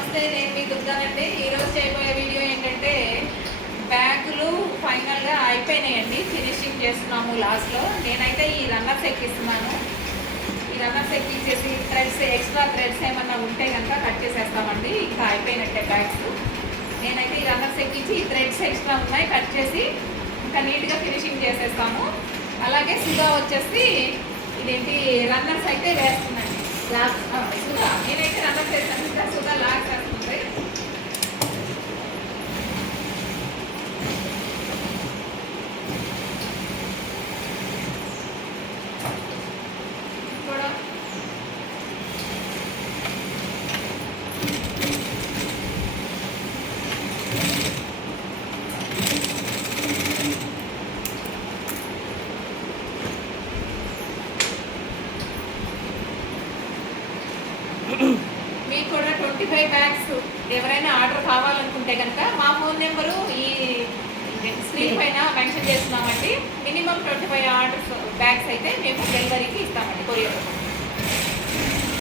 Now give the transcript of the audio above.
నమస్తే, నేను మీ దుర్గానండి. ఈరోజు చేయబోయే వీడియో ఏంటంటే బ్యాగులు ఫైనల్గా అయిపోయినాయండి. ఫినిషింగ్ చేస్తున్నాము లాస్ట్లో. నేనైతే ఈ రన్నర్స్ ఎక్కిస్తున్నాను. ఈ రన్నర్స్ ఎక్కించేసి థ్రెడ్స్, ఎక్స్ట్రా థ్రెడ్స్ ఏమన్నా ఉంటే కనుక కట్ చేసేస్తామండి. ఇంకా అయిపోయినట్టే బ్యాగ్స్. నేనైతే ఈ రన్నర్స్ ఎక్కించి ఈ థ్రెడ్స్ ఎక్స్ట్రా ఉన్నాయి కట్ చేసి ఇంకా నీట్గా ఫినిషింగ్ చేసేస్తాము. అలాగే సుధా వచ్చేసి ఇదేంటి రన్నర్స్ అయితే వేస్తుందండి. సుధా నేనైతే రన్నర్స్ వేస్తాను, ఇంకా సుధా లాగ్ చేస్తుంది. మీకు కూడా 25 బ్యాగ్స్ ఎవరైనా ఆర్డర్ కావాలనుకుంటే కనుక మా ఫోన్ నెంబరు ఈ స్క్రీన్ పైన మెన్షన్ చేస్తున్నామండి. మినిమం 25 ఆర్డర్స్ బ్యాగ్స్ అయితే మేము డెలివరీకి ఇస్తామండి, కొరియర్.